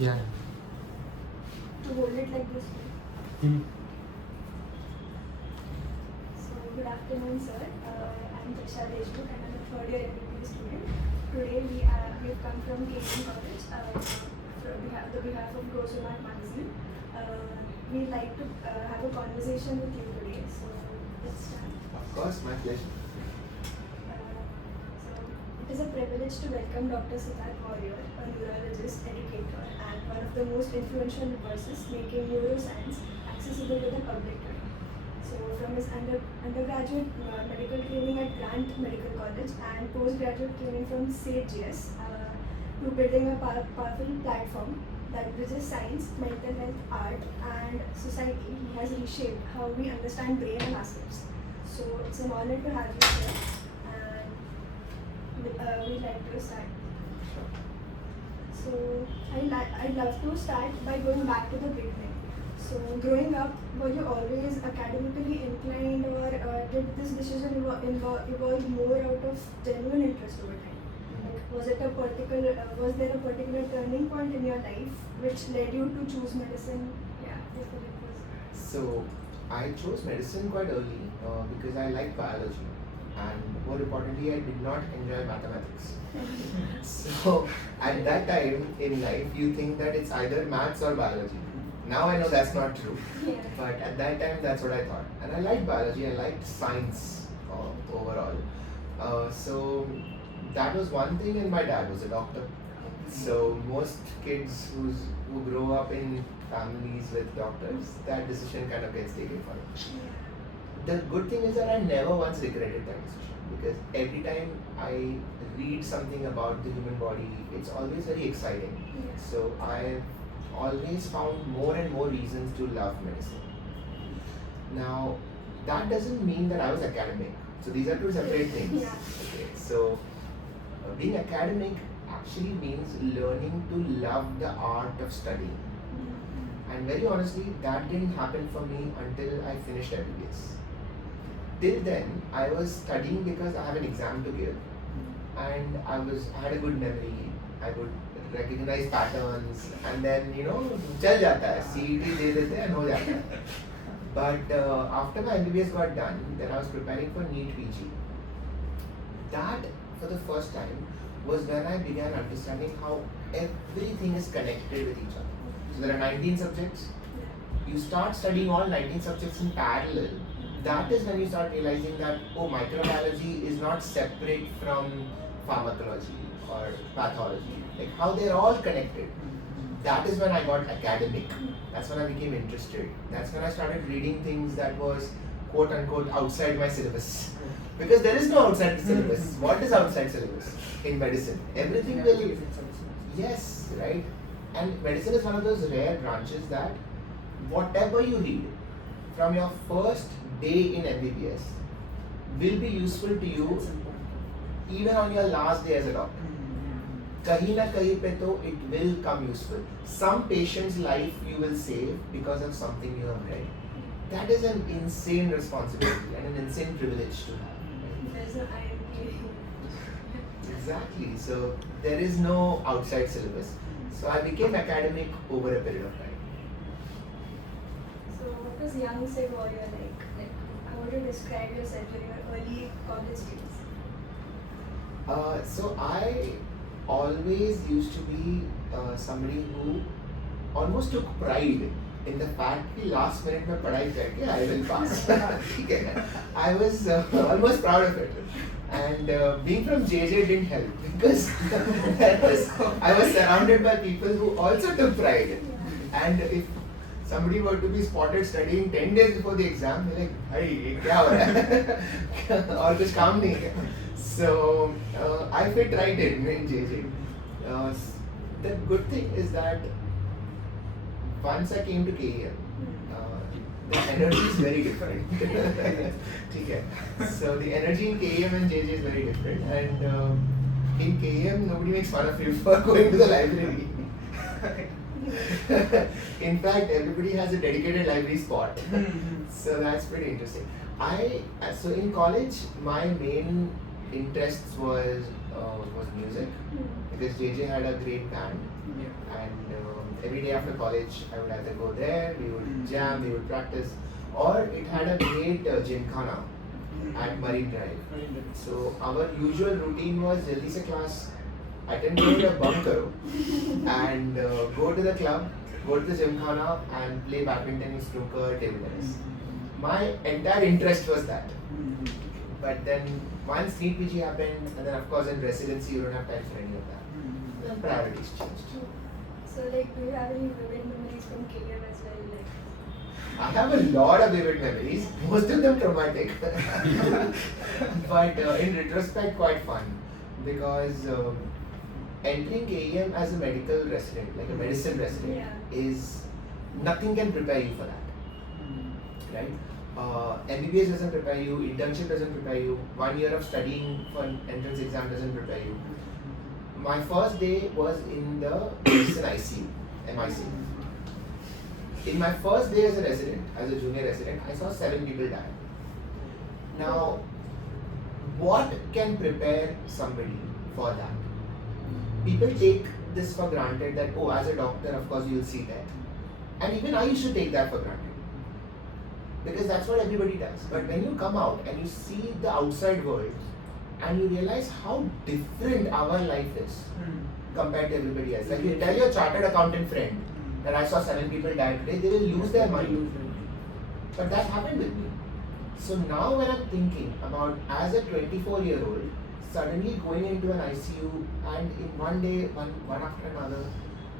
Yeah. To hold it like this. Hmm. So, good afternoon, sir. I'm Trisha Deshmukh and I'm a third year MBBS student. Today we've come from KM College on the behalf of GOSUMAG Magazine. We'd like to have a conversation with you today. So, let's start. Of course, my pleasure. It is a privilege to welcome Dr. Sid Warrier, a neurologist, educator, and one of the most influential voices making neuroscience accessible to the public today. So, from his undergraduate medical training at Grant Medical College and postgraduate training from SAGS to building a powerful platform that bridges science, mental health, art, and society, he has reshaped how we understand brain and ourselves. So, it's an honor to have you here. We'd like to start. So I'd love to start by going back to the beginning. So growing up, were you always academically inclined, or did this decision evolve more out of genuine interest over time? Like, was there a particular turning point in your life which led you to choose medicine? Yeah, before it was. So, I chose medicine quite early because I like biology, and more importantly, I did not enjoy mathematics. So, at that time in life, you think that it's either maths or biology. Now I know that's not true, Yeah. but at that time, that's what I thought. And I liked biology, I liked science overall. So, that was one thing, and my dad was a doctor. So, most kids who grow up in families with doctors, that decision kind of gets taken for them. The good thing is that I never once regretted that decision, because every time I read something about the human body, it's always very exciting. Yeah. So I've always found more and more reasons to love medicine. Now, that doesn't mean that I was academic. So these are two separate things. Yeah. Okay. So being academic actually means learning to love the art of studying. And very honestly, that didn't happen for me until I finished MBBS. Till then, I was studying because I have an exam to give, and I had a good memory. I would recognize patterns, and then चल जाता है, CET दे देते हैं, हो जाता है. But after my MBBS got done, then I was preparing for NEET PG. That, for the first time, was when I began understanding how everything is connected with each other. So there are 19 subjects. You start studying all 19 subjects in parallel. That is when you start realizing that, oh, microbiology is not separate from pharmacology or pathology. Like how they're all connected. That is when I got academic. That's when I became interested. That's when I started reading things that was quote unquote outside my syllabus. Because there is no outside syllabus. What is outside syllabus in medicine? Everything will. Yes, right? And medicine is one of those rare branches that whatever you read from your first day in MBBS will be useful to you even on your last day as a doctor. Kahin na kahin pe to it will come useful. Some patient's life you will save because of something you have read. That is an insane responsibility and an insane privilege to have. There's no irony. Exactly. So there is no outside syllabus. So I became academic over a period of time. So what was young Sid Warrior like? How would you describe yourself during your early college days? So I always used to be somebody who almost took pride in the fact that last minute में पढ़ाई करके I will pass. ठीक है. I was almost proud of it. And being from JJ didn't help because I was surrounded by people who also took pride. And if somebody were to be spotted studying 10 days before the exam, they're like, "Hey, ये क्या हो रहा है?" और कुछ काम नहीं है. So I fit right in JJ. The good thing is that once I came to KM, the energy is very different. Okay. So the energy in KM and JJ is very different, and in KM nobody makes fun of you for going to the library. In fact, everybody has a dedicated library spot. So that's pretty interesting. So in college, my main interests was music because JJ had a great band, and every day after college, I would either go there, we would jam, we would practice, or it had a great gymkhana at Marine Drive. So our usual routine was jaldi se class, attend a bunk karo, and go to the club, go to the gymkhana and play badminton, snooker, table tennis. My entire interest was that. But then once NEET PG happened, and then of course in residency you don't have time for any of that. Then priorities changed. So like, do you have any vivid memories from KM as well? Like, I have a lot of vivid memories, most of them traumatic, but in retrospect quite fun, because entering KEM as a medical resident, like a medicine resident, is nothing can prepare you for that, right? MBBS doesn't prepare you, internship doesn't prepare you, 1 year of studying for an entrance exam doesn't prepare you. My first day was in the medicine ICU, MIC. In my first day as a resident, as a junior resident, I saw 7 people die. Now, what can prepare somebody for that? People take this for granted that, oh, as a doctor, of course, you'll see that. And even I used to take that for granted. Because that's what everybody does. But when you come out and you see the outside world and you realize how different our life is compared to everybody else. Like you tell your chartered accountant friend that I saw 7 people die today, they will lose their mind. But that happened with me. So now when I'm thinking about as a 24-year-old, suddenly going into an ICU and in one day, one after another,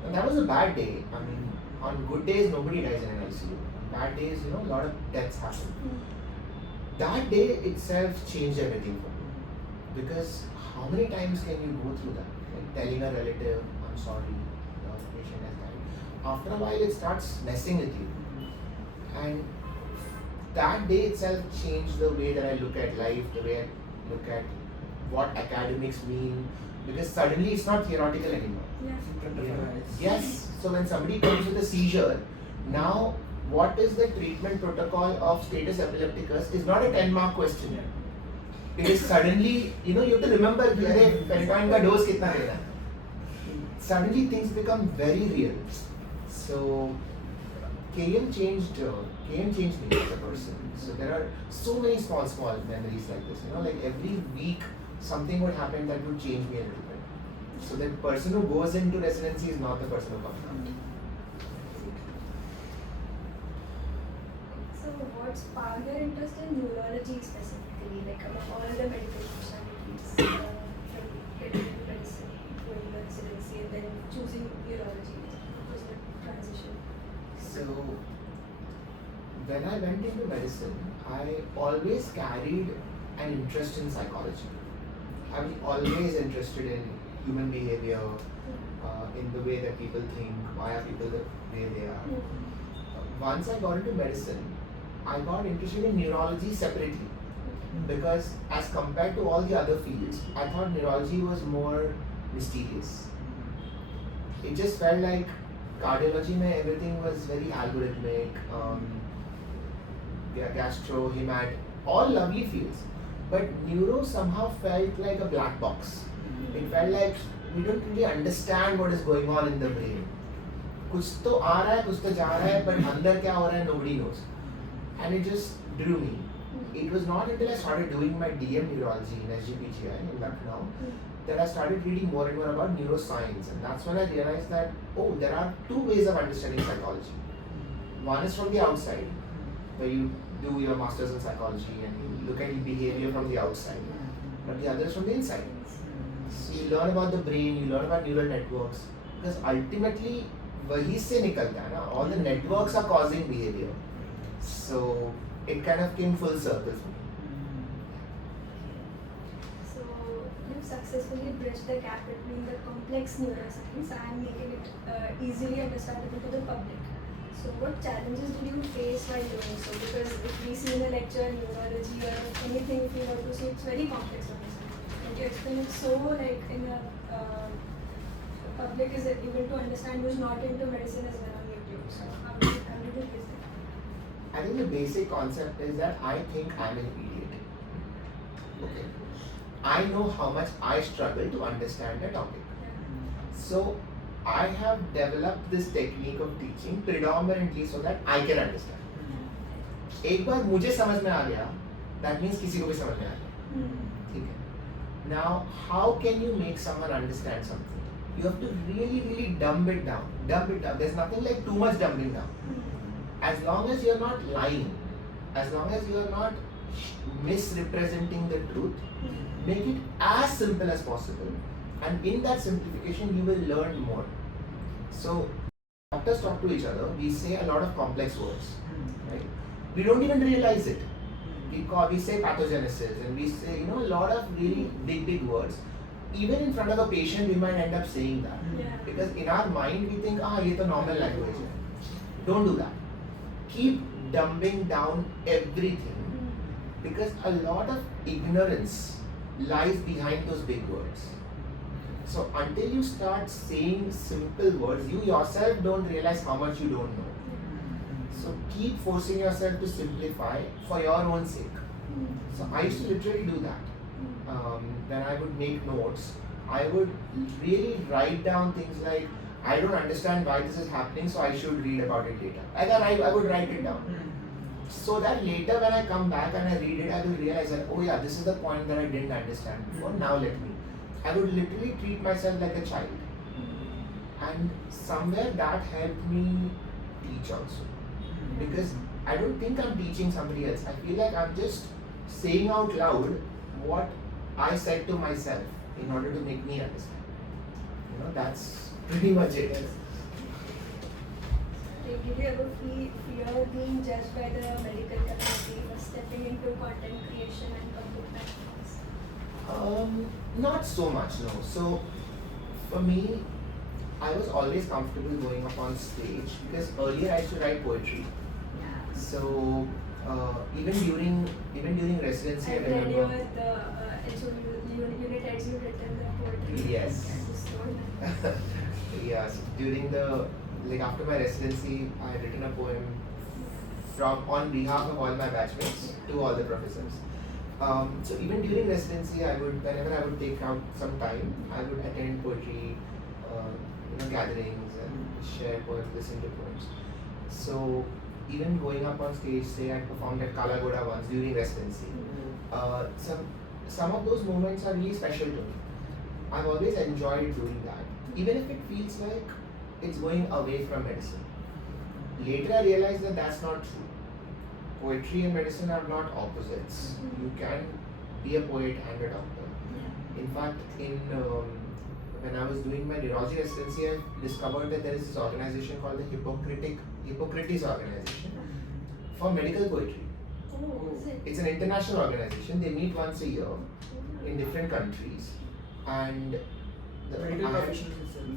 and that was a bad day. I mean, on good days, nobody dies in an ICU. Bad days, a lot of deaths happen. That day itself changed everything for me. Because how many times can you go through that? Like telling a relative, I'm sorry, the patient has died. After a while, it starts messing with you. And that day itself changed the way that I look at life, the way I look at what academics mean. Because suddenly it's not theoretical anymore. Yes. So when somebody comes with a seizure, now what is the treatment protocol of status epilepticus is not a 10-mark question. Because suddenly, you have to remember, Pentagon ka dose kitna dena. Suddenly things become very real. So KM changed me as a person. So there are so many small memories like this. Like every week something would happen that would change me a little bit. So the person who goes into residency is not the person who comes out. So what sparked your interest in neurology specifically, like among all the medical specialties, from getting into medicine, going to residency, and then choosing neurology? What was the transition? So when I went into medicine, I always carried an interest in psychology. I was always interested in human behavior, in the way that people think, why are people the way they are. Once I got into medicine, I got interested in neurology separately, because as compared to all the other fields, I thought neurology was more mysterious. It just felt like cardiology mein everything was very algorithmic, gastro, hemat, all lovely fields. But neuro somehow felt like a black box. It felt like we don't really understand what is going on in the brain. कुछ तो आ रहा है, कुछ तो जा रहा है, but अंदर क्या हो रहा है, nobody knows. And it just drew me. It was not until I started doing my DM neurology in SGPGI in Lucknow that I started reading more and more about neuroscience. And that's when I realized that, oh, there are 2 ways of understanding psychology. One is from the outside, where you do your master's in psychology and you look at behavior from the outside. But the other is from the inside. So you learn about the brain, you learn about neural networks, because ultimately वही से निकलता है ना, all the networks are causing behavior. So it kind of came full circle for me. So you've successfully bridged the gap between the complex neuroscience and making it easily understandable to the public. So what challenges did you face while doing so? Because if we see in a lecture neurology or anything, if you want to see, it's very complex to understand. And you explain it so like in a public is able to understand who's not into medicine as well on YouTube. So how did you face that? I think the basic concept is that I think I'm an idiot. Okay. I know how much I struggle to understand the topic. So I have developed this technique of teaching predominantly so that I can understand. एक बार मुझे समझ में आ गया, that means किसी को भी समझ में आ गया, ठीक है? Now, how can you make someone understand something? You have to really dumb it down. There's nothing like too much dumbing down. As long as you're not lying, as long as you're not misrepresenting the truth, make it as simple as possible, and in that simplification you will learn more. So doctors talk to each other, we say a lot of complex words, right? We don't even realize it. We say pathogenesis and we say, a lot of really big words. Even in front of a patient we might end up saying that, because in our mind we think, ye to normal language hai. Don't do that. Keep dumbing down everything, because a lot of ignorance lies behind those big words. So until you start saying simple words, you yourself don't realize how much you don't know. So keep forcing yourself to simplify for your own sake. So I used to literally do that. When I would make notes, I would really write down things like, I don't understand why this is happening, so I should read about it later. Like I would write it down. So that later when I come back and I read it, I will realize that, oh yeah, this is the point that I didn't understand before, now let me. I would literally treat myself like a child. And somewhere that helped me teach also. Because I don't think I'm teaching somebody else. I feel like I'm just saying out loud what I said to myself in order to make me understand. That's pretty much it. Did you ever fear being judged by the medical community for stepping into content creation and public platforms? Not so much, no. So for me, I was always comfortable going up on stage because earlier I used to write poetry. So even during residency, I remember. Your unit as you written the poetry. Yes. Yes. After my residency, I had written a poem on behalf of all my batchmates to all the professors. So even during residency, whenever I would take out some time, I would attend poetry gatherings and share poems, listen to poems. So even going up on stage, say I performed at Kalagoda once during residency. Some of those moments are really special to me. I've always enjoyed doing that, even if it feels like it's going away from medicine. Later I realized that that's not true. Poetry and medicine are not opposites. You can be a poet and a doctor. In fact, when I was doing my neurology residency, I discovered that there is this organization called the Hippocrates organization for medical poetry. It's an international organization. They meet once a year in different countries, and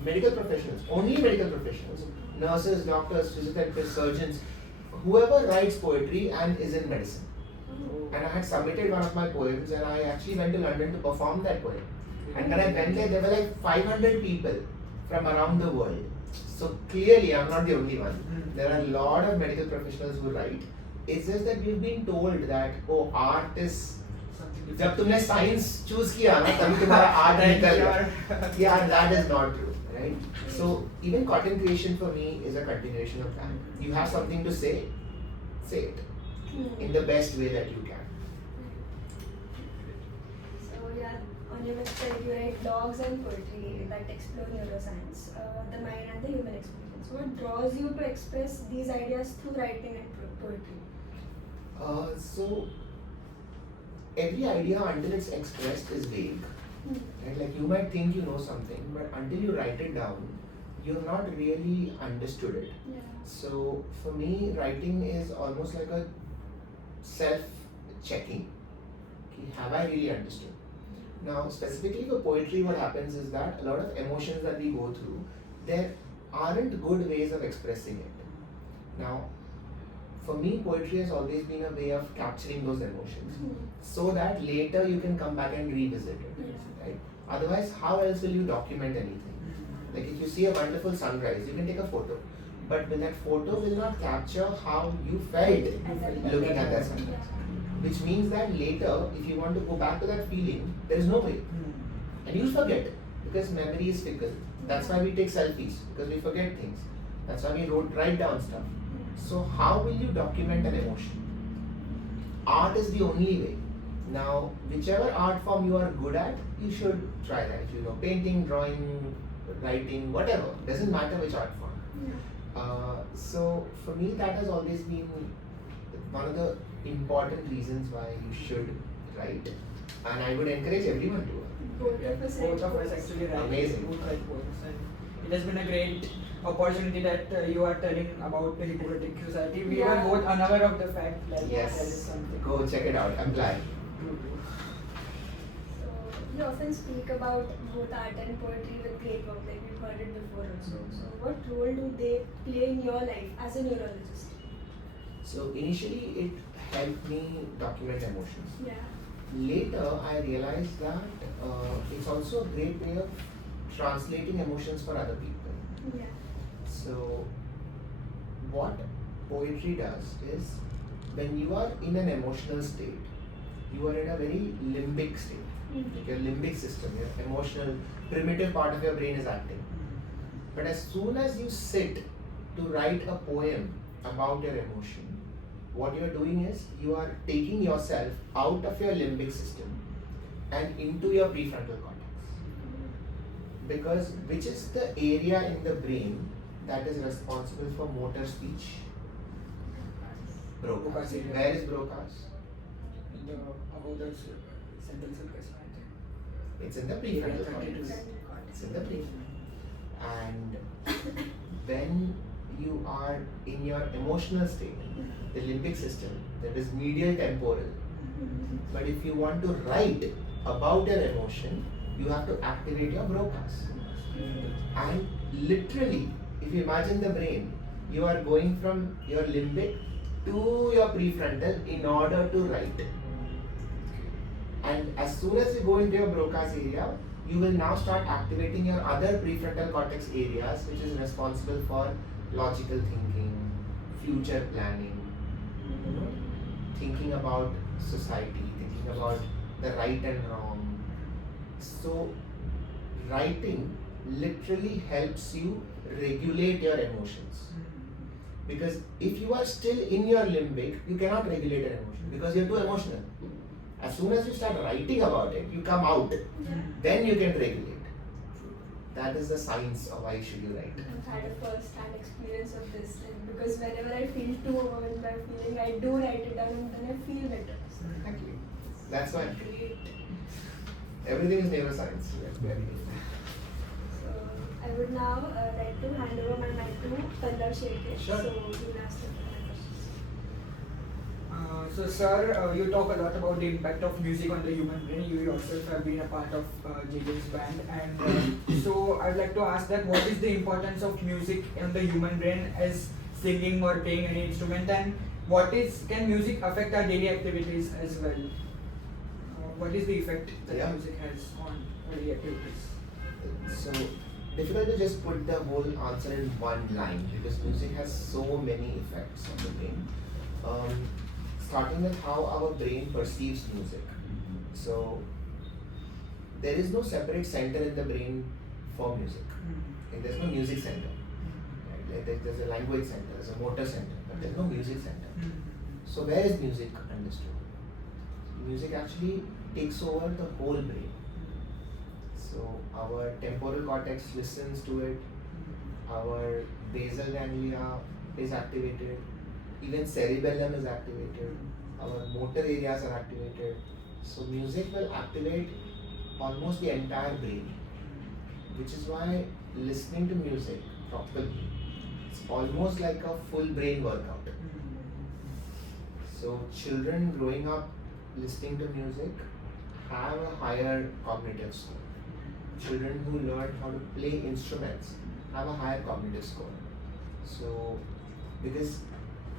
medical professionals, only medical professionals, nurses, doctors, physiotherapists, surgeons, whoever writes poetry and is in medicine. And I had submitted one of my poems, and I actually went to London to perform that poem. And when I went there were like 500 people from around the world. So clearly I'm not the only one. There are a lot of medical professionals who write. It's just that we've been told that, art is, जब तुमने science choose किया ना तभी तुम्हारा art निकल गया. Yeah, that is not true, right? So even content creation for me is a continuation of that. You have something to say it in the best way that you can. So on your website you write blogs and poetry that explore neuroscience, the mind and the human experience. What draws you to express these ideas through writing and poetry? So every idea until it's expressed is vague. Right? Like you might think you know something, but until you write it down, you've not really understood it. So for me, writing is almost like a self-checking. Have I really understood? Now, specifically for poetry, what happens is that a lot of emotions that we go through, there aren't good ways of expressing it. Now, for me, poetry has always been a way of capturing those emotions so that later you can come back and revisit it. Right? Otherwise, how else will you document anything? Like if you see a wonderful sunrise, you can take a photo. But that photo will not capture how you felt looking at that sunrise. Which means that later, if you want to go back to that feeling, there is no way. And you'll forget because memory is fickle. That's why we take selfies, because we forget things. That's why we write down stuff. So how will you document an emotion? Art is the only way. Now, whichever art form you are good at, you should try that. If you know painting, drawing, writing, whatever, doesn't matter which art form. So for me, that has always been one of the important reasons why you should write, and I would encourage everyone to. Both of us actually write. Amazing. Both write poems, and it has been a great opportunity that you are telling about the Hippocratic Society. We were both unaware of the fact that there is something. Go check it out. Apply. So you often speak about both art and poetry with great work, like we've heard it before also. So what role do they play in your life as a neurologist? So initially it helped me document emotions. Yeah. Later I realized that it's also a great way of translating emotions for other people. Yeah. So what poetry does is, when you are in an emotional state, you are in a very limbic state. Like your limbic system, your emotional primitive part of your brain is acting. But as soon as you sit to write a poem about your emotion, what you are doing is you are taking yourself out of your limbic system and into your prefrontal cortex. Because which is the area in the brain that is responsible for motor speech? Broca's. Where is Broca's? About the central circus, I think. It's in the prefrontal cortex. It's in the prefrontal. And when you are in your emotional state, the limbic system, that is medial temporal. But if you want to write about your emotion, you have to activate your Broca's. And literally, if you imagine the brain, you are going from your limbic to your prefrontal in order to write. And as soon as you go into your Broca's area, you will now start activating your other prefrontal cortex areas, which is responsible for logical thinking, future planning, thinking about society, thinking about the right and wrong. So writing literally helps you regulate your emotions. Because if you are still in your limbic, you cannot regulate your emotion because you're too emotional. As soon as you start writing about it, you come out. Then you can regulate. That is the science of why should you write. I've had a first-hand experience of this, and because whenever I feel too overwhelmed by feeling, I do write it down and then I feel better. So Exactly. That's why great. everything is neuroscience. So I would now like to hand over my mic to Pandar Shekhe. Sure. So you'll ask them my questions. So sir, you talk a lot about the impact of music on the human brain. You yourself have been a part of JJ's band, and so I'd like to ask that what is the importance of music in the human brain as singing or playing any instrument, and can music affect our daily activities as well? What is the effect that music has on daily activities? So difficult to just put the whole answer in one line because music has so many effects on the brain. Starting with how our brain perceives music. So there is no separate center in the brain for music. Like, there's no music center. Right? Like, there's a language center, there's a motor center, but there's no music center. So where is music understood? Music actually takes over the whole brain. So our temporal cortex listens to it, our basal ganglia is activated, even cerebellum is activated, our motor areas are activated. So music will activate almost the entire brain, which is why listening to music properly, it's almost like a full brain workout. So children growing up listening to music have a higher cognitive score. Children who learn how to play instruments have a higher cognitive score. So because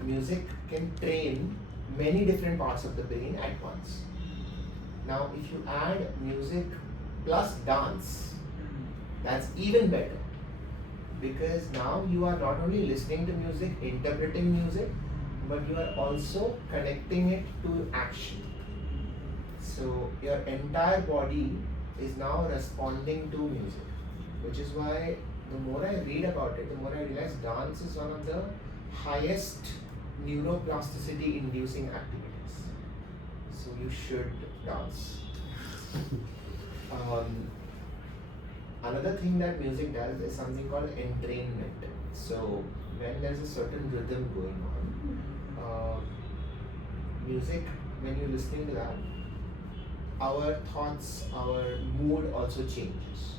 music can train many different parts of the brain at once. Now if you add music plus dance, that's even better, because now you are not only listening to music, interpreting music, but you are also connecting it to action. So your entire body is now responding to music. which is why the more I read about it, the more I realize dance is one of the highest neuroplasticity inducing activities. So you should dance. Another thing that music does is something called entrainment. So when there's a certain rhythm going on, music, when you're listening to that, our thoughts, our mood also changes,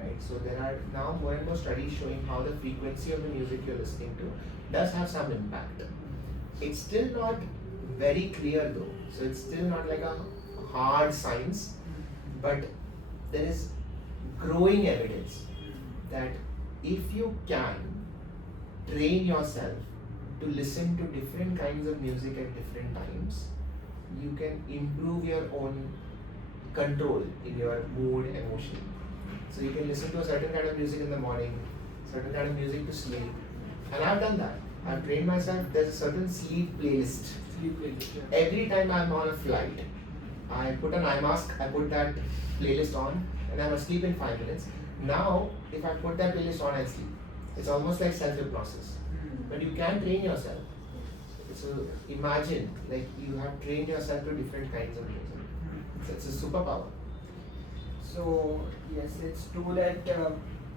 right? So there are now more and more studies showing how the frequency of the music you're listening to does have some impact. It's still not very clear though, so it's still not like a hard science, but there is growing evidence that if you can train yourself to listen to different kinds of music at different times, you can improve your own control in your mood, emotion. So you can listen to a certain kind of music in the morning, certain kind of music to sleep, and I've done that. I've trained myself. There's a certain sleep playlist. Every time I'm on a flight, I put an eye mask, I put that playlist on, and I'm asleep in 5 minutes. Now, if I put that playlist on, I sleep. It's almost like self-hypnosis. But you can train yourself. So imagine, like you have trained yourself to different kinds of music. So it's a superpower. So yes, it's true that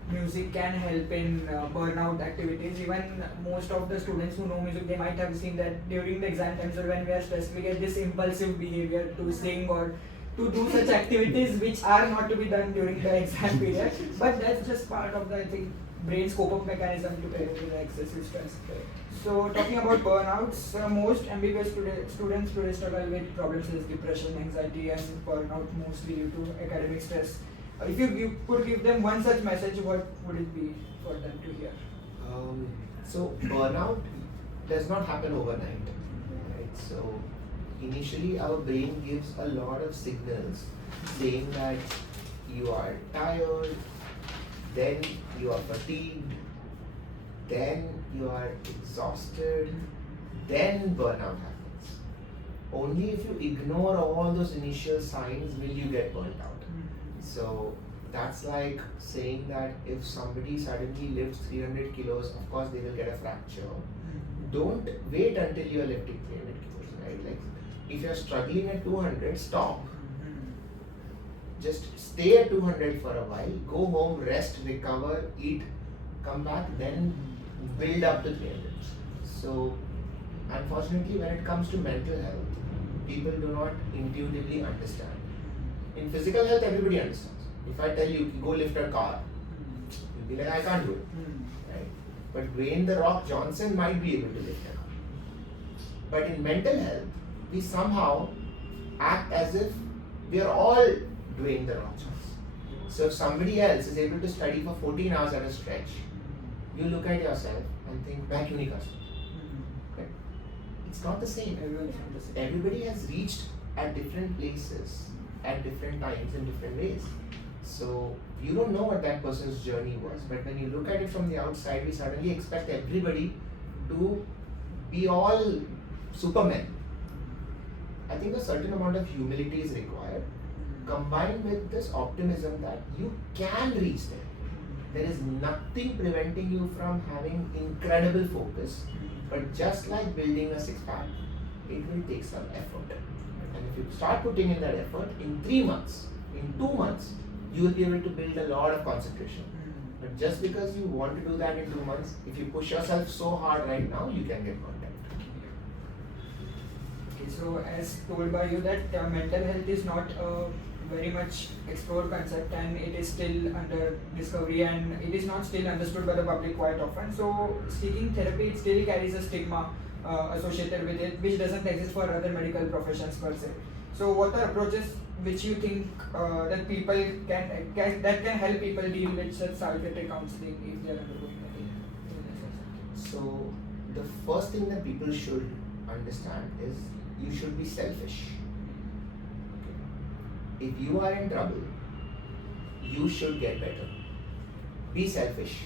music can help in burnout activities. Even most of the students who know music, they might have seen that during the exam times or when we are stressed, we get this impulsive behavior to sing or to do such activities which are not to be done during the exam period. But that's just part of the, I think, brain's cope-up mechanism to cope with the excessive stress. So talking about burnouts, most MBBS students today struggle with problems such as depression, anxiety, and burnout mostly due to academic stress. If you could give them one such message, what would it be for them to hear? So burnout does not happen overnight, right? So initially our brain gives a lot of signals saying that you are tired, then you are fatigued, then you are exhausted, then burnout happens. Only if you ignore all those initial signs will you get burnt out. So that's like saying that if somebody suddenly lifts 300 kilos, of course they will get a fracture. Don't wait until you are lifting 300 kilos, right? Like if you're struggling at 200, stop. Just stay at 200 for a while, go home, rest, recover, eat, come back, then build up to 300. So unfortunately, when it comes to mental health, people do not intuitively understand. In physical health, everybody understands. If I tell you, go lift a car, you'll be like, I can't do it. Right? But Dwayne "The Rock" Johnson might be able to lift a car. But in mental health, we somehow act as if we are all Dwayne "The Rock" Johnson. So if somebody else is able to study for 14 hours at a stretch, you look at yourself and think, "Main kyun nahi kar sakta?" It's not the same. Everybody has reached at different places, at different times, in different ways. So you don't know what that person's journey was. But when you look at it from the outside, we suddenly expect everybody to be all supermen. I think a certain amount of humility is required, combined with this optimism that you can reach there. There is nothing preventing you from having incredible focus, but just like building a six-pack, it will take some effort. And if you start putting in that effort, in 3 months, in 2 months, you will be able to build a lot of concentration. But just because you want to do that in 2 months, if you push yourself so hard right now, you can get burnt out. Okay, so as told by you that mental health is not a very much explored concept and it is still under discovery and it is not still understood by the public quite often. So seeking therapy, it still carries a stigma associated with it, which doesn't exist for other medical professions per se. So what are approaches which you think that people that can help people deal with such psychiatric counseling if they are undergoing illness? So the first thing that people should understand is you should be selfish. If you are in trouble, you should get better. Be selfish.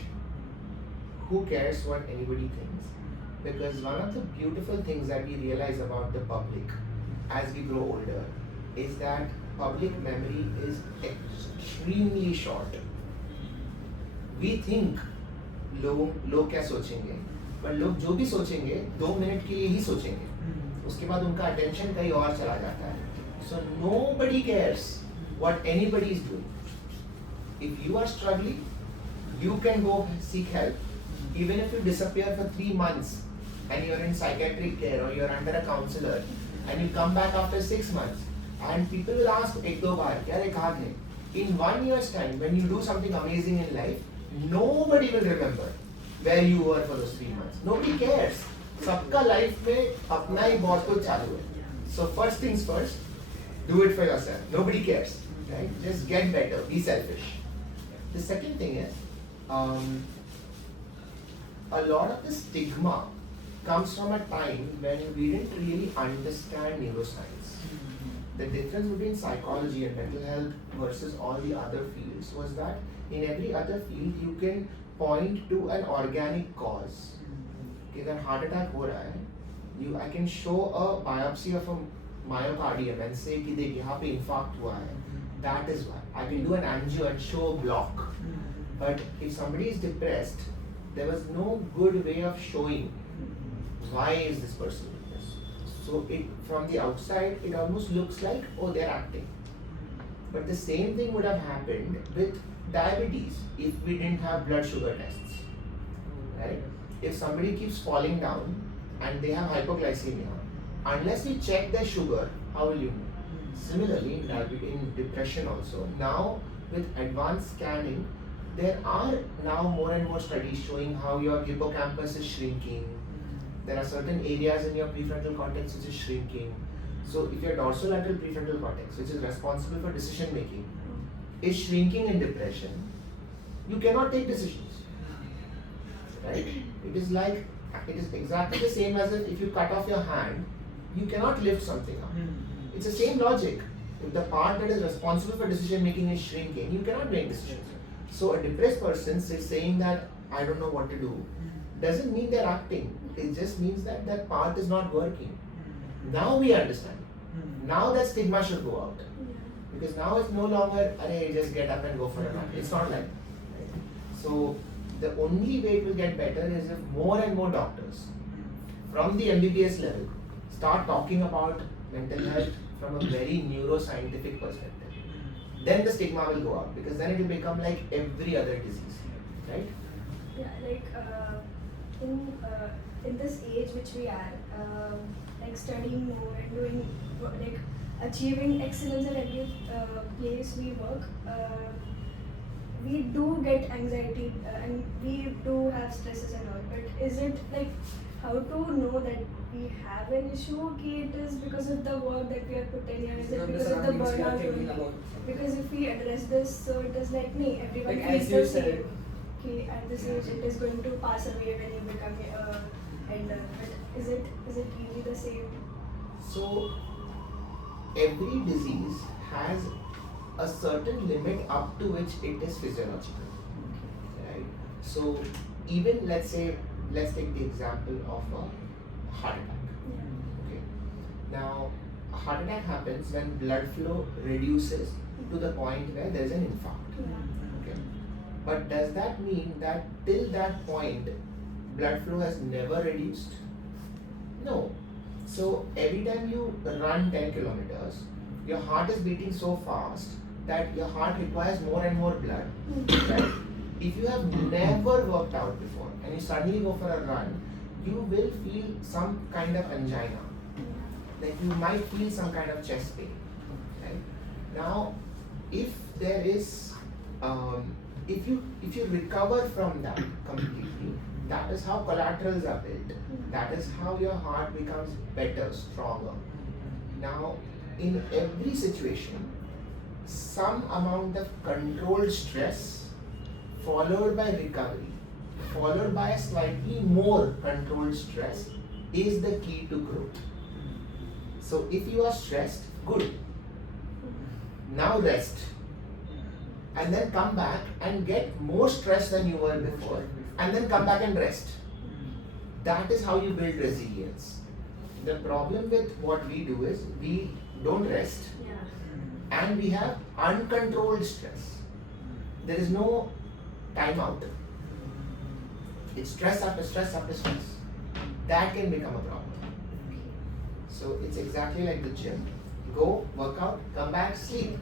Who cares what anybody thinks? Because one of the beautiful things that we realize about the public as we grow older is that public memory is extremely short. We think लोग क्या सोचेंगे, पर लोग जो भी सोचेंगे 2 minute के लिए ही सोचेंगे, उसके बाद उनका अटेंशन कहीं और चला जाता है. So nobody cares what anybody is doing. If you are struggling, you can go seek help. Even if you disappear for 3 months and you're in psychiatric care or you're under a counselor and you come back after 6 months and people will ask ek do baar kya re kahan hai. In 1 year's time, when you do something amazing in life, nobody will remember where you were for those 3 months. Nobody cares. सबका life में अपना ही बहुत कुछ चालू है. So first things first, do it for yourself. Nobody cares, right? Just get better. Be selfish. The second thing is, a lot of the stigma comes from a time when we didn't really understand neuroscience. The difference between psychology and mental health versus all the other fields was that in every other field you can point to an organic cause. कि अगर heart attack हो रहा है, I can show a biopsy of a myocardium and say कि देख यहाँ पे infarct हुआ है. That is why. I can do an angio and show a block. But if somebody is depressed, there was no good way of showing why is this person depressed. So from the outside it almost looks like, oh, they're acting. But the same thing would have happened with diabetes if we didn't have blood sugar tests, right? If somebody keeps falling down and they have hypoglycemia, unless we check their sugar, how will you know? Similarly, in diabetes, in depression also, now with advanced scanning, there are now more and more studies showing how your hippocampus is shrinking. There are certain areas in your prefrontal cortex which is shrinking. So if your dorsolateral prefrontal cortex, which is responsible for decision making, is shrinking in depression, you cannot take decisions. Right? It is exactly the same as if you cut off your hand, you cannot lift something up. It's the same logic. If the part that is responsible for decision making is shrinking, you cannot make decisions. So a depressed person saying that I don't know what to do doesn't mean they're acting. It just means that that part is not working. Now we understand. Now that stigma should go out. Because now it's no longer, just get up and go for a run. It's not like that. Right? So the only way it will get better is if more and more doctors from the MBBS level start talking about mental health from a very neuroscientific perspective. Then the stigma will go out, because then it will become like every other disease, right? Yeah, like in this age which we are, like studying more and doing like achieving excellence at every place we work, we do get anxiety and we do have stresses and all. But is it like how to know that we have an issue? Okay, it is because of the work that we have put in, or is it because of the burnout only? Because if we address this, so it is like me, everyone like feels as you the said, same. Okay, at this age it is going to pass away when you become elder. But is it really the same? So every disease has a certain limit up to which it is physiological, right? So even let's take the example of a heart attack. Okay. Now a heart attack happens when blood flow reduces to the point where there is an infarct. Okay. But does that mean that till that point blood flow has never reduced? No. So every time you run 10 kilometers, your heart is beating so fast that your heart requires more and more blood. Right? If you have never worked out before and you suddenly go for a run, you will feel some kind of angina. Like you might feel some kind of chest pain. Right? Now, if there is, if you recover from that completely, that is how collaterals are built. That is how your heart becomes better, stronger. Now, in every situation, some amount of controlled stress followed by recovery, followed by a slightly more controlled stress is the key to growth. So if you are stressed, good. Now rest. And then come back and get more stress than you were before, and then come back and rest. That is how you build resilience. The problem with what we do is we don't rest, and we have uncontrolled stress. There is no time out. It's stress after stress after stress. That can become a problem. So it's exactly like the gym. Go, work out, come back, sleep.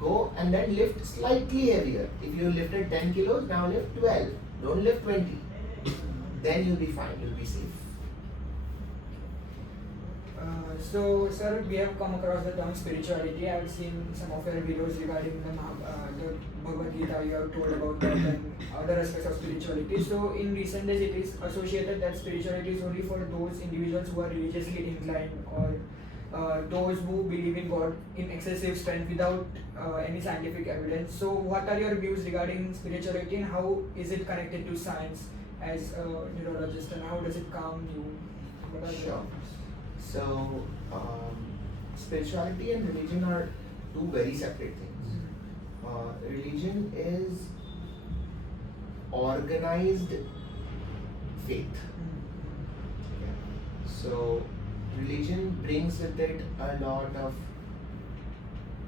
Go and then lift slightly heavier. If you lifted 10 kilos, now lift 12. Don't lift 20. Then you'll be fine, you'll be safe. So, sir, we have come across the term spirituality. I have seen some of your videos regarding the Bhagavad Gita. You have told about that and other aspects of spirituality. So, in recent days, it is associated that spirituality is only for those individuals who are religiously inclined, or those who believe in God in excessive strength without any scientific evidence. So, what are your views regarding spirituality, and how is it connected to science as a neurologist, and how does it calm you? What are your Sure. views? So, spirituality and religion are two very separate things. Religion is organized faith. Yeah. So, religion brings with it a lot of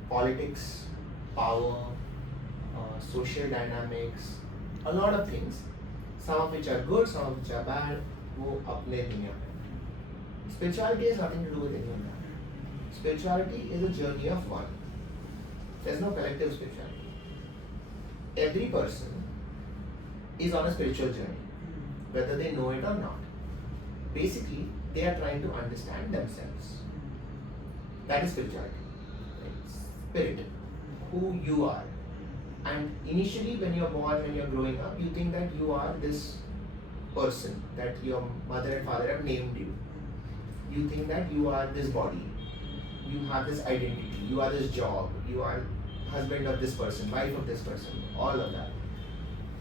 politics, power, social dynamics, a lot of things. Some of which are good, some of which are bad. वो अपने दुनिया में. Spirituality has nothing to do with any of that. Spirituality is a journey of one. There's no collective spirituality. Every person is on a spiritual journey, whether they know it or not. Basically, they are trying to understand themselves. That is spirituality. Right? Spirit, who you are. And initially, when you're born, when you're growing up, you think that you are this person, that your mother and father have named you. You think that you are this body, you have this identity, you are this job, you are husband of this person, wife of this person, all of that.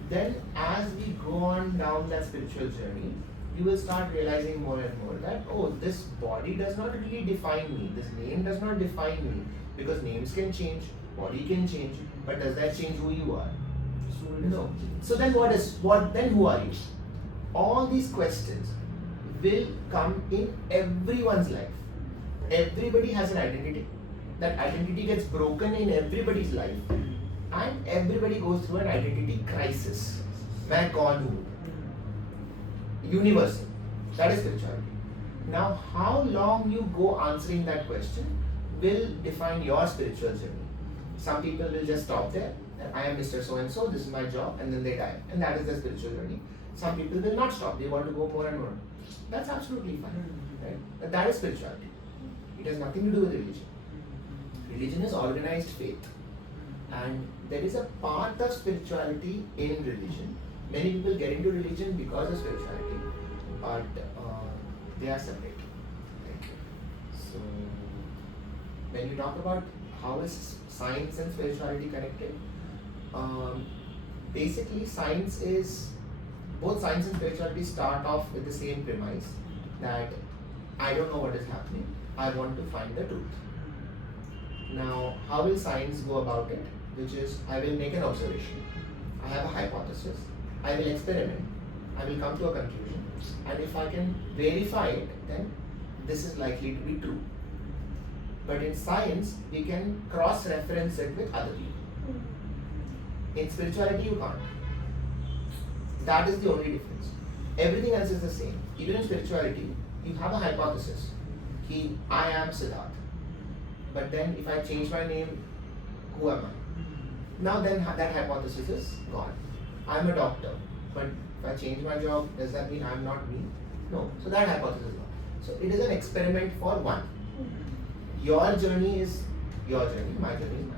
Then as we go on down that spiritual journey, you will start realizing more and more that, oh, this body does not really define me, this name does not define me, because names can change, body can change, but does that change who you are? No. So then then who are you? All these questions will come in everyone's life. Everybody has an identity. That identity gets broken in everybody's life, and everybody goes through an identity crisis. मैं कौन हूँ? Universal. That is spirituality. Now, how long you go answering that question will define your spiritual journey. Some people will just stop there. I am Mr. So and so. This is my job, and then they die, and that is their spiritual journey. Some people will not stop. They want to go more and more. That's absolutely fine. Right? But that is spirituality. It has nothing to do with religion. Religion is organized faith. And there is a part of spirituality in religion. Many people get into religion because of spirituality, but they are separate. Right? So, when you talk about how is science and spirituality connected, basically science is, both science and spirituality start off with the same premise that I don't know what is happening, I want to find the truth. Now, how will science go about it? Which is, I will make an observation, I have a hypothesis, I will experiment, I will come to a conclusion, and if I can verify it, then this is likely to be true. But in science, we can cross-reference it with other people. In spirituality, you can't. That is the only difference. Everything else is the same. Even in spirituality, you have a hypothesis. I am Siddharth. But then if I change my name, who am I? Now then that hypothesis is gone. I am a doctor. But if I change my job, does that mean I am not me? No. So that hypothesis is gone. So it is an experiment for one. Your journey is your journey, my journey is mine.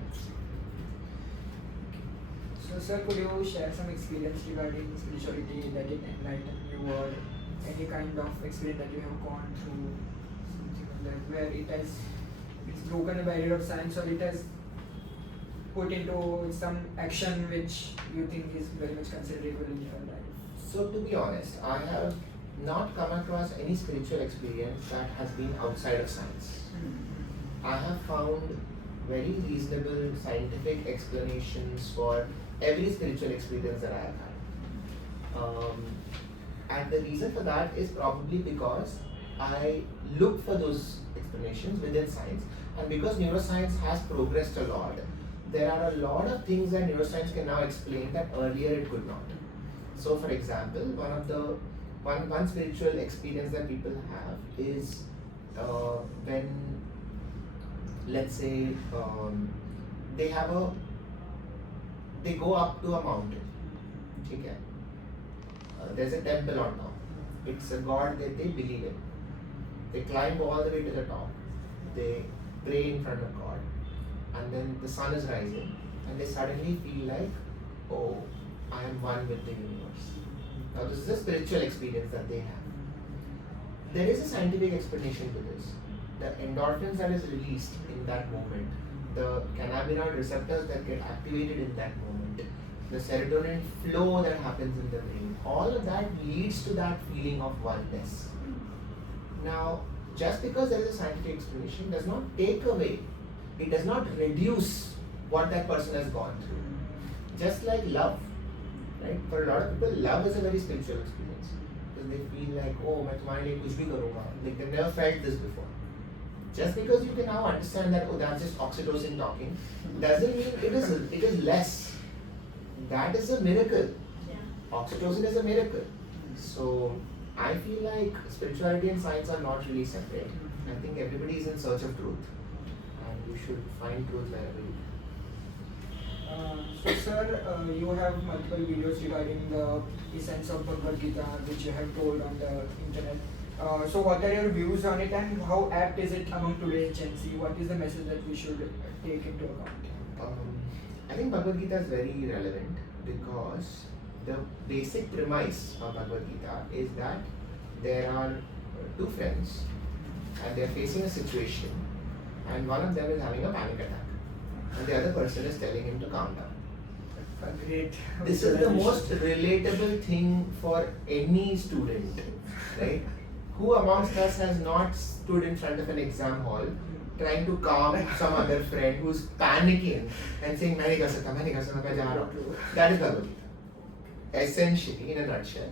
So, sir, could you share some experience regarding spirituality that it enlightened you, or any kind of experience that you have gone through, something like that, where it's broken the barrier of science, or it has put into some action which you think is very much considerable in your life? So to be honest, I have not come across any spiritual experience that has been outside of science. I have found very reasonable scientific explanations for every spiritual experience that I have had. And the reason for that is probably because I look for those explanations within science, and because neuroscience has progressed a lot, there are a lot of things that neuroscience can now explain that earlier it could not. So, for example, one spiritual experience that people have is when, let's say, they go up to a mountain. Okay? There's a temple on top. It's a god that they believe in. They climb all the way to the top. They pray in front of God, and then the sun is rising, and they suddenly feel like, oh, I am one with the universe. Now, this is a spiritual experience that they have. There is a scientific explanation to this. The endorphins that is released in that moment, the cannabinoid receptors that get activated in that moment, the serotonin flow that happens in the brain, all of that leads to that feeling of oneness. Now, just because there is a scientific explanation does not take away, it does not reduce what that person has gone through. Just like love, right? For a lot of people, love is a very spiritual experience because they feel like, oh, मैं तुम्हारे लिए कुछ भी करूँगा. Like they've never felt this before. Just because you can now understand that, oh, that's just oxytocin talking, doesn't mean it is less. That is a miracle. Yeah. Oxytocin is a miracle. So I feel like spirituality and science are not really separate. I think everybody is in search of truth, and you should find truth wherever you can. So sir, you have multiple videos regarding the essence of Bhagavad Gita which you have told on the internet. So what are your views on it, and how apt is it among today's Gen Z? What is the message that we should take into account? I think Bhagavad Gita is very relevant because the basic premise of Bhagavad Gita is that there are two friends and they are facing a situation, and one of them is having a panic attack and the other person is telling him to calm down. Great. This is the most relatable thing for any student, right? Who amongst us has not stood in front of an exam hall trying to calm some other friend who's panicking and saying, मैं नहीं कर सकता, मैं जा रहा हूँ. That is Bhagavad Gita. Essentially, in a nutshell,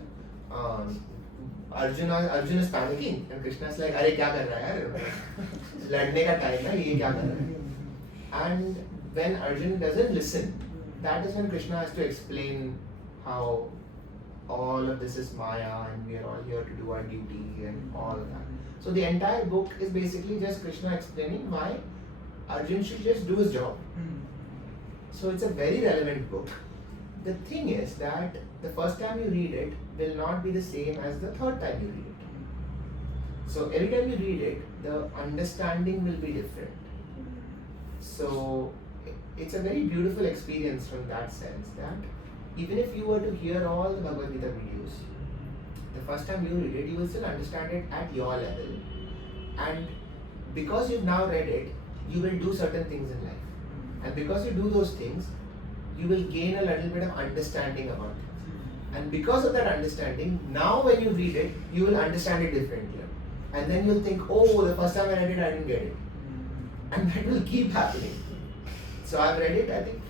Arjuna is panicking and Krishna is like, अरे क्या कर रहा है यार? लड़ने का टाइम है, ये क्या कर रहा है? And when Arjuna doesn't listen, that is when Krishna has to explain how all of this is Maya and we are all here to do our duty and all of that. So the entire book is basically just Krishna explaining why Arjuna should just do his job. So it's a very relevant book. The thing is that the first time you read it will not be the same as the third time you read it. So every time you read it, the understanding will be different. So it's a very beautiful experience from that sense that even if you were to hear all the Bhagavad Gita videos, the first time you read it, you will still understand it at your level. And because you've now read it, you will do certain things in life. And because you do those things, you will gain a little bit of understanding about things. And because of that understanding, now when you read it, you will understand it differently. And then you'll think, oh, the first time I read it, I didn't get it. And that will keep happening. So I've read it, I think,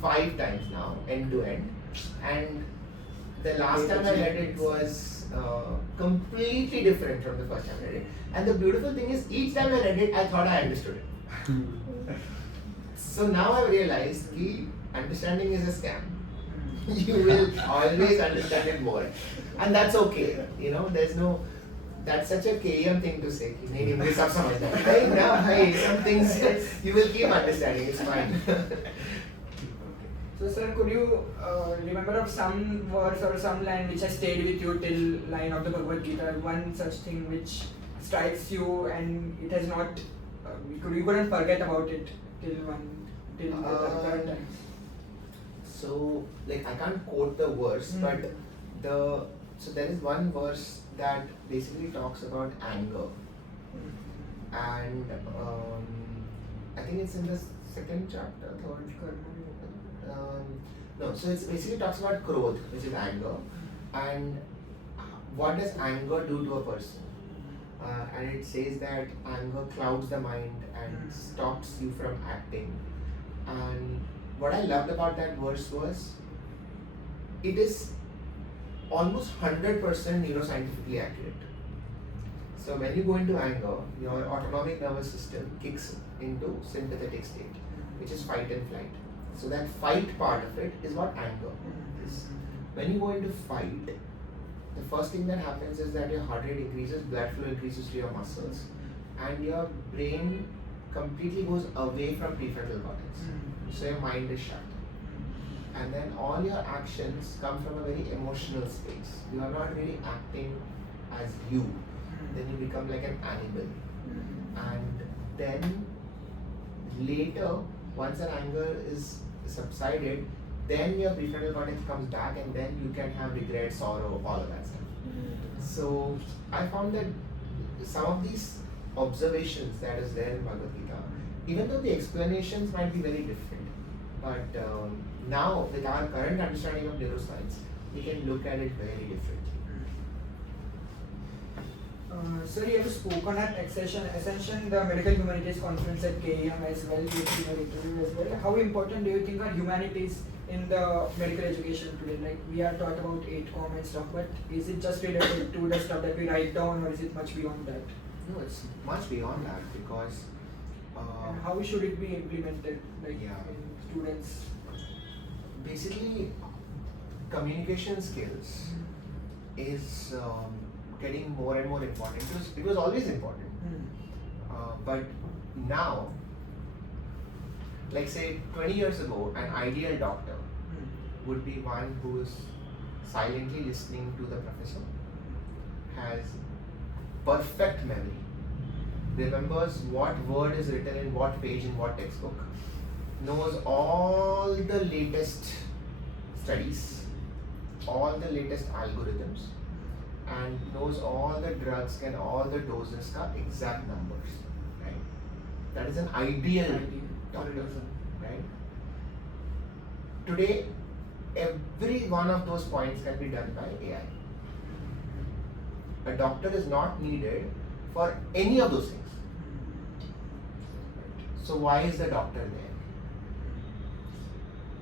5 times now, end to end. And the last time I read it was completely different from the first time I read it. And the beautiful thing is, each time I read it, I thought I understood it. So now I've realized that understanding is a scam. You will always understand it more. And that's okay. You know, there's no... That's such a KM thing to say. Nahi, mujhe sab samajh na. Hey, now, hey, some things you will keep understanding. It's fine. So sir, could you remember of some verse or some line which has stayed with you till line of the Bhagavad Gita? One such thing which strikes you and it has not, you couldn't forget about it till the current time. So, like, I can't quote the verse, but so there is one verse that basically talks about anger, and I think it's in the second chapter, third. No, so it basically talks about krodh, which is anger, and what does anger do to a person? And it says that anger clouds the mind and stops you from acting. And what I loved about that verse was, it is almost 100% neuroscientifically accurate. So when you go into anger, your autonomic nervous system kicks into sympathetic state, which is fight and flight. So that fight part of it is what anger is. When you go into fight, the first thing that happens is that your heart rate increases, blood flow increases to your muscles, and your brain completely goes away from prefrontal cortex. So your mind is shut. And then all your actions come from a very emotional space. You are not really acting as you. Then you become like an animal. And then later, once that anger is subsided, then your prefrontal cortex comes back, and then you can have regret, sorrow, all of that stuff. So I found that some of these observations that is there in Bhagavad Gita, even though the explanations might be very different, but now with our current understanding of neuroscience, we can look at it very differently. Sir, you have spoken at Ascension, the Medical Humanities Conference at KEM as well, with your interview as well. How important do you think are humanities in the medical education today? Like, we are taught about 8Com and stuff, but is it just related to the stuff that we write down, or is it much beyond that? No, it's much beyond that, because And how should it be implemented, like Yeah. in students? basically communication skills is getting more and more important. It was always important, but now, like say 20 years ago, an ideal doctor would be one who is silently listening to the professor, has perfect memory, remembers what word is written in what page in what textbook, knows all the latest studies, all the latest algorithms, and knows all the drugs and all the doses ka exact numbers, right? That is an ideal doctor, right? Today, every one of those points can be done by AI. A doctor is not needed for any of those things. So why is the doctor there?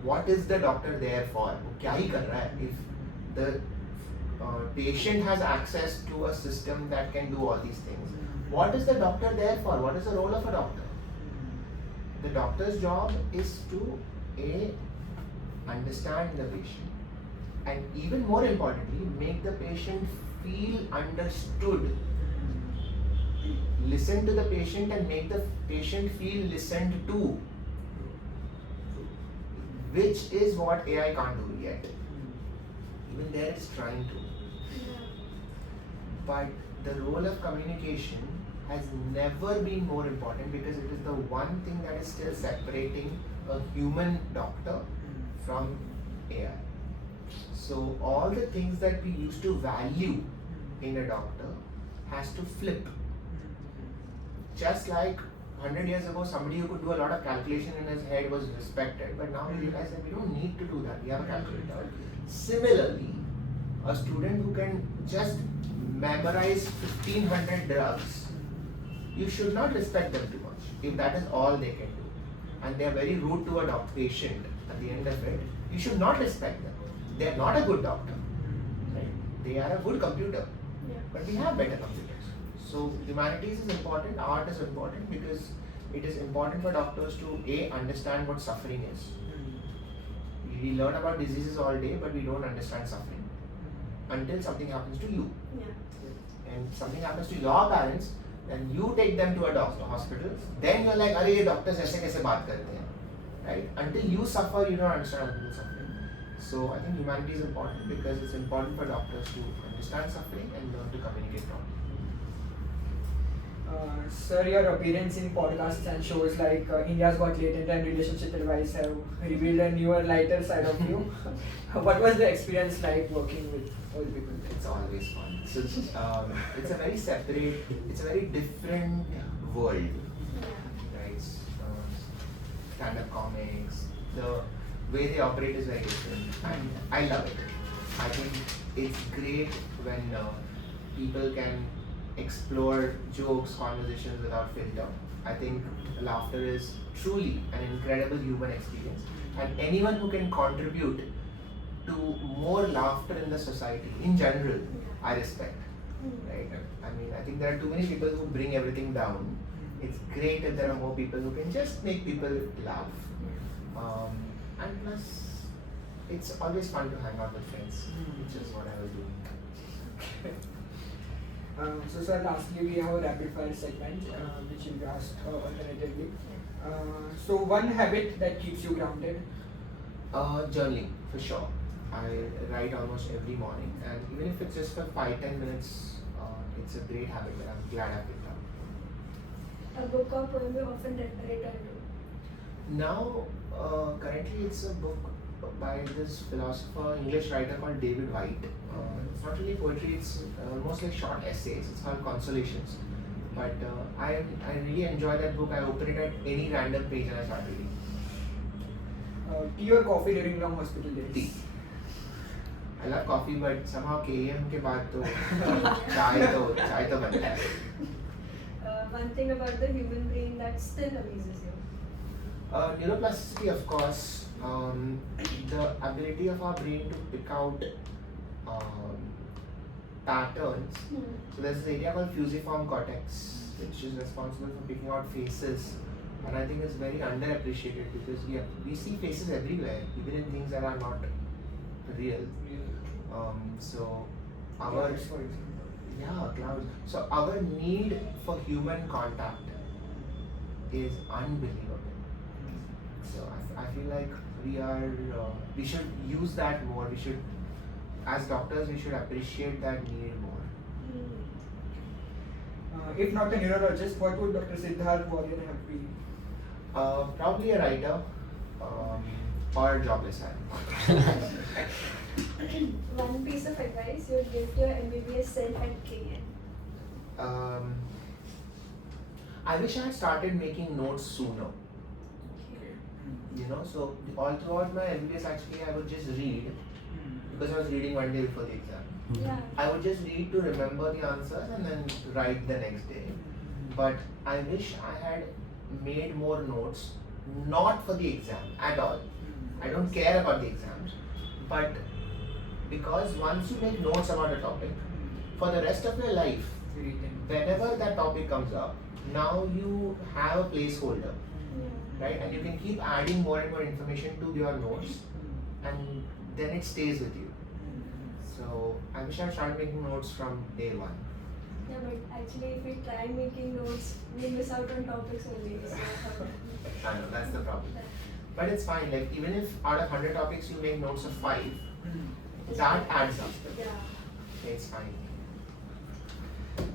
What is the doctor there for? वो क्या ही कर रहा है? If the patient has access to a system that can do all these things, what is the doctor there for? What is the role of a doctor? The doctor's job is to understand the patient, and even more importantly, make the patient feel understood. Listen to the patient and make the patient feel listened to, which is what AI can't do yet. Even there it's trying to. But the role of communication has never been more important, because it is the one thing that is still separating a human doctor from AI. So all the things that we used to value in a doctor has to flip. Just like 100 years ago, somebody who could do a lot of calculation in his head was respected, but now we realize that we don't need to do that. We have a calculator. Similarly, a student who can just memorize 1500 drugs, you should not respect them too much if that is all they can do, and they are very rude to a patient at the end of it. You should not respect them. They are not a good doctor, right? They are a good computer, but we have better computers. So humanities is important, art is important, because it is important for doctors to understand what suffering is. We learn about diseases all day, but we don't understand suffering until something happens to you. And something happens to your parents, then you take them to a hospital. Then you're like, "Arey, doctors ऐसे कैसे बात करते हैं?" Right? Until you suffer, you don't understand other people's suffering. So I think humanity is important, because it's important for doctors to understand suffering and learn to communicate properly. Sir, your appearance in podcasts and shows like India's Got Latent and Relationship Advice have revealed a newer, lighter side of you. What was the experience like working with old people? It's always fun. So it's a very separate, it's a very different world, right? Stand-up comics, the way they operate is very different, and I love it. I think it's great when people can explore jokes, conversations without filter. I think laughter is truly an incredible human experience, and anyone who can contribute to more laughter in the society in general, I respect. Right? I mean, I think there are too many people who bring everything down, It's great if there are more people who can just make people laugh. And plus, it's always fun to hang out with friends, which is what I was doing. So sir, lastly we have a rapid fire segment which will be asked alternatively. So one habit that keeps you grounded? Journaling, for sure. I write almost every morning, and even if it's just for 5-10 minutes, it's a great habit that I'm glad I picked up. A book or poem you often return to? Now, currently it's a book by this philosopher, English writer called David White. It's not really poetry, it's almost like short essays. It's called Consolations. But I really enjoy that book. I open it at any random page and I start reading. Tea or coffee during long hospital days? Tea. I love coffee, but somehow KM के बाद तो चाय तो बनता है. One thing about the human brain that still amazes you? Neuroplasticity, of course. The ability of our brain to pick out patterns. So there's this area called fusiform cortex, which is responsible for picking out faces, and I think it's very underappreciated because we see faces everywhere, even in things that are not real. So our clouds. So our need for human contact is unbelievable. So I feel like we should use that more. We should, as doctors, we should appreciate that need more. If not a neurologist, what would Dr. Sid Warrier have been? Probably a writer or a jobless. One piece of advice you would give to your MBBS self at KN? I wish I had started making notes sooner. So all throughout my MBBS actually I would just read because I was reading one day before the exam. Yeah. I would just read to remember the answers and then write the next day. But I wish I had made more notes, not for the exam at all. I don't care about the exams, but because once you make notes about a topic, for the rest of your life, whenever that topic comes up, now you have a placeholder, right? And you can keep adding more and more information to your notes, and then it stays with you. So I wish I started making notes from day one. Yeah, but actually if we try making notes, we miss out on topics only. So I know, that's the problem. But it's fine, like even if out of 100 topics you make notes of 5, that adds up. Yeah. It's fine.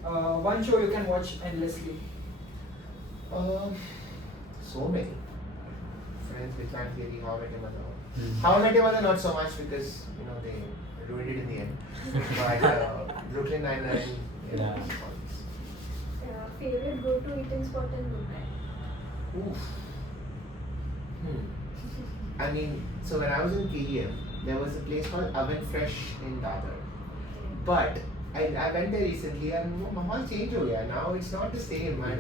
One show you can watch endlessly? So many. Friends, Big Bang Theory, How I Met Your Mother. How I Met Your Mother not so much because they ruined it in the end. But Brooklyn Nine-Nine, all these. Favorite go-to eating spot in Mumbai? Oof. I mean, so when I was in KEM, there was a place called Oven Fresh in Dadar. But I went there recently and my whole changed over here. Now it's not the same. I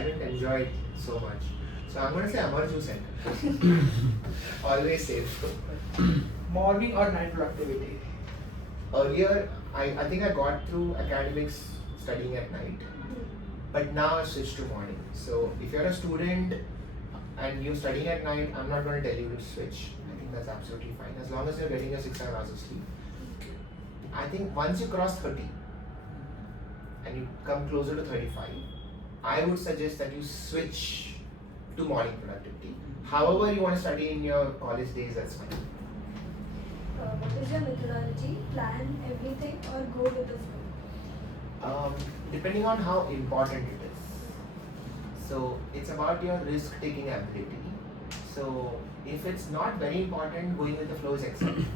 don't enjoy it so much. So I'm going to say Amar Juice Center. Always safe. Morning or night productivity? Earlier, I think I got through academics studying at night. But now I've switched to morning. So if you're a student and you're studying at night, I'm not going to tell you to switch. I think that's absolutely fine. As long as you're getting your 6-7 hours of sleep. I think once you cross 30 and you come closer to 35, I would suggest that you switch to morning productivity. However you want to study in your college days, that's fine. What is your methodology? Plan everything or go with the flow? Depending on how important it is. So it's about your risk-taking ability. So if it's not very important, going with the flow is excellent.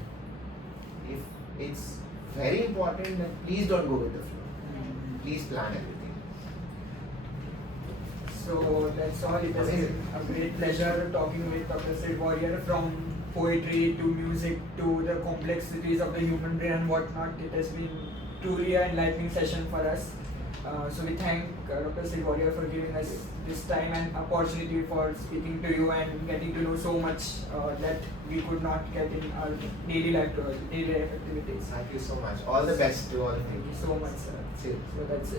If it's very important, then please don't go with the flow. Please plan everything. So that's all. It has been a great pleasure talking with Dr. Sid Warrior, from poetry to music to the complexities of the human brain and whatnot. It has been truly an enlightening session for us. So we thank Dr. Sid Warrior for giving us this time and opportunity for speaking to you and getting to know so much that we could not get in our daily life activities. Thank you so much. All the best to all of you. Thank you so much, sir. Cheers. So that's it.